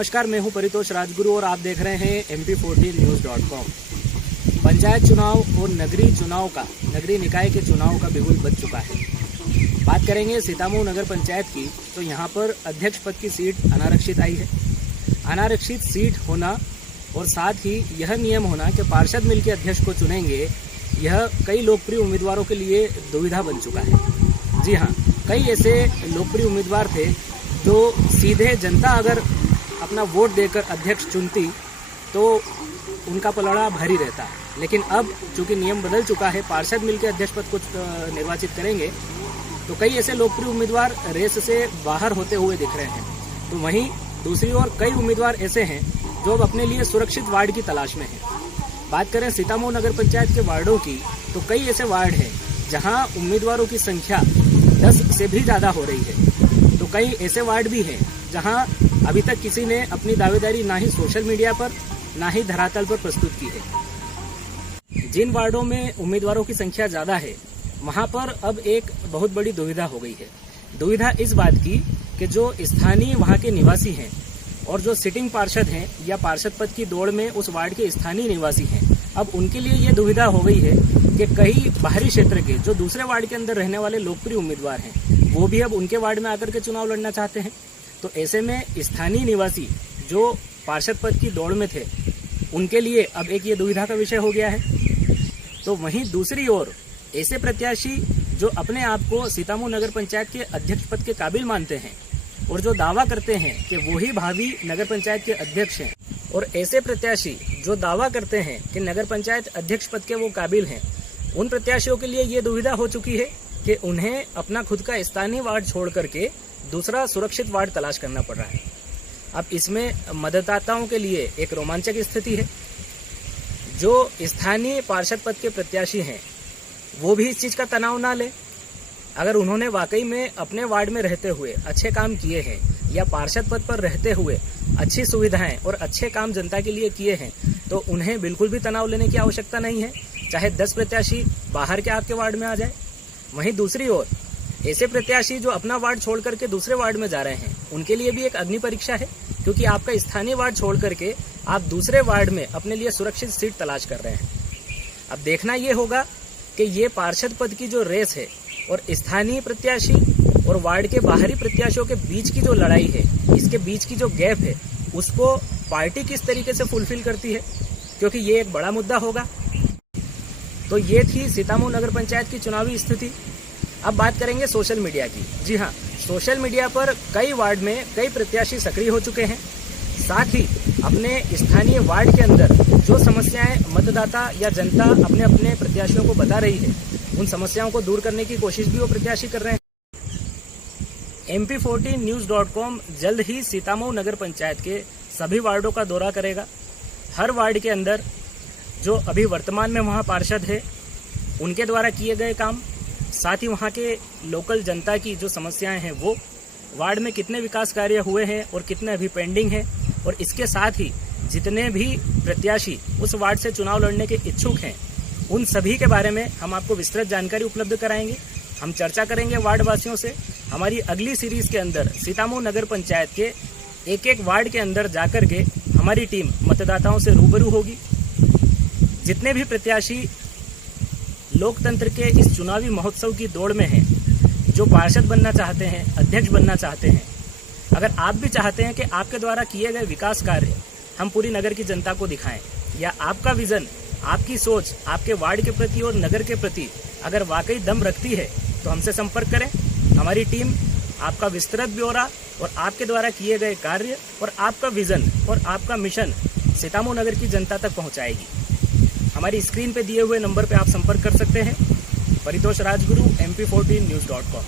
नमस्कार, मैं हूं परितोष राजगुरु और आप देख रहे हैं mp14news.com। पंचायत चुनाव और नगरीय निकाय के चुनाव का बिगुल बज चुका है। बात करेंगे सीतामऊ नगर पंचायत की, तो यहां पर अध्यक्ष पद की सीट अनारक्षित आई है। अनारक्षित सीट होना और साथ ही यह नियम होना कि पार्षद मिलकर अध्यक्ष को चुनेंगे, यह कई लोकप्रिय उम्मीदवारों के लिए दुविधा बन चुका है। जी हाँ, कई ऐसे लोकप्रिय उम्मीदवार थे जो सीधे जनता अगर अपना वोट देकर अध्यक्ष चुनती तो उनका पलड़ा भारी रहता, लेकिन अब चूंकि नियम बदल चुका है, पार्षद मिलकर अध्यक्ष पद को निर्वाचित करेंगे, तो कई ऐसे लोकप्रिय उम्मीदवार रेस से बाहर होते हुए दिख रहे हैं। तो वहीं दूसरी ओर कई उम्मीदवार ऐसे हैं जो अब अपने लिए सुरक्षित वार्ड की तलाश में हैं। बात करें सीतामऊ नगर पंचायत के वार्डों की, तो कई ऐसे वार्ड हैं जहां उम्मीदवारों की संख्या 10 से भी ज़्यादा हो रही है। तो कई ऐसे वार्ड भी हैं जहां अभी तक किसी ने अपनी दावेदारी ना ही सोशल मीडिया पर ना ही धरातल पर प्रस्तुत की है। जिन वार्डों में उम्मीदवारों की संख्या ज़्यादा है, वहां पर अब एक बहुत बड़ी दुविधा हो गई है। दुविधा इस बात की कि जो स्थानीय वहां के निवासी हैं और जो सिटिंग पार्षद हैं या पार्षद पद की दौड़ में उस वार्ड के स्थानीय निवासी हैं, अब उनके लिए ये दुविधा हो गई है कि कई बाहरी क्षेत्र के जो दूसरे वार्ड के अंदर रहने वाले लोकप्रिय उम्मीदवार हैं, वो भी अब उनके वार्ड में आकर के चुनाव लड़ना चाहते हैं। तो ऐसे में स्थानीय निवासी जो पार्षद पद की दौड़ में थे, उनके लिए अब एक ये दुविधा का विषय हो गया है। तो वहीं दूसरी ओर ऐसे प्रत्याशी जो अपने आप को सीतामऊ नगर पंचायत के अध्यक्ष पद के काबिल मानते हैं और जो दावा करते हैं कि वो ही भावी नगर पंचायत के अध्यक्ष हैं, और ऐसे प्रत्याशी जो दावा करते हैं कि नगर पंचायत अध्यक्ष पद के वो काबिल हैं, उन प्रत्याशियों के लिए ये दुविधा हो चुकी है कि उन्हें अपना खुद का स्थानीय वार्ड छोड़ करके दूसरा सुरक्षित वार्ड तलाश करना पड़ रहा है। अब इसमें मतदाताओं के लिए एक रोमांचक स्थिति है। जो स्थानीय पार्षद पद के प्रत्याशी हैं, वो भी इस चीज का तनाव ना ले। अगर उन्होंने वाकई में अपने वार्ड में रहते हुए अच्छे काम किए हैं या पार्षद पद पर रहते हुए अच्छी सुविधाएं और अच्छे काम जनता के लिए किए हैं, तो उन्हें बिल्कुल भी तनाव लेने की आवश्यकता नहीं है, चाहे 10 प्रत्याशी बाहर के आपके वार्ड में आ जाए। वहीं दूसरी ओर ऐसे प्रत्याशी जो अपना वार्ड छोड़ करके दूसरे वार्ड में जा रहे हैं, उनके लिए भी एक अग्नि परीक्षा है, क्योंकि आपका स्थानीय वार्ड छोड़ करके आप दूसरे वार्ड में अपने लिए सुरक्षित सीट तलाश कर रहे हैं। अब देखना ये होगा कि ये पार्षद पद की जो रेस है और स्थानीय प्रत्याशी और वार्ड के बाहरी प्रत्याशियों के बीच की जो लड़ाई है, इसके बीच की जो गैप है, उसको पार्टी किस तरीके से फुलफिल करती है, क्योंकि ये एक बड़ा मुद्दा होगा। तो ये थी सीतामऊ नगर पंचायत की चुनावी स्थिति। अब बात करेंगे सोशल मीडिया की। जी हाँ, सोशल मीडिया पर कई वार्ड में कई प्रत्याशी सक्रिय हो चुके हैं। साथ ही अपने स्थानीय वार्ड के अंदर जो समस्याएं मतदाता या जनता अपने अपने प्रत्याशियों को बता रही है, उन समस्याओं को दूर करने की कोशिश भी वो प्रत्याशी कर रहे हैं। mp14news.com जल्द ही सीतामऊ नगर पंचायत के सभी वार्डों का दौरा करेगा। हर वार्ड के अंदर जो अभी वर्तमान में वहाँ पार्षद है, उनके द्वारा किए गए काम, साथ ही वहाँ के लोकल जनता की जो समस्याएं हैं, वो वार्ड में कितने विकास कार्य हुए हैं और कितने अभी पेंडिंग हैं, और इसके साथ ही जितने भी प्रत्याशी उस वार्ड से चुनाव लड़ने के इच्छुक हैं, उन सभी के बारे में हम आपको विस्तृत जानकारी उपलब्ध कराएंगे। हम चर्चा करेंगे वार्ड वासियों से। हमारी अगली सीरीज के अंदर सीतामऊ नगर पंचायत के एक एक वार्ड के अंदर जाकर के हमारी टीम मतदाताओं से रूबरू होगी। जितने भी प्रत्याशी लोकतंत्र के इस चुनावी महोत्सव की दौड़ में हैं, जो पार्षद बनना चाहते हैं, अध्यक्ष बनना चाहते हैं, अगर आप भी चाहते हैं कि आपके द्वारा किए गए विकास कार्य हम पूरी नगर की जनता को दिखाएं, या आपका विजन, आपकी सोच आपके वार्ड के प्रति और नगर के प्रति अगर वाकई दम रखती है, तो हमसे संपर्क करें। हमारी टीम आपका विस्तृत ब्यौरा और आपके द्वारा किए गए कार्य और आपका विजन और आपका मिशन सीतामऊ नगर की जनता तक पहुंचाएगी। हमारी स्क्रीन पे दिए हुए नंबर पे आप संपर्क कर सकते हैं। परितोष राजगुरु, mp14news.com।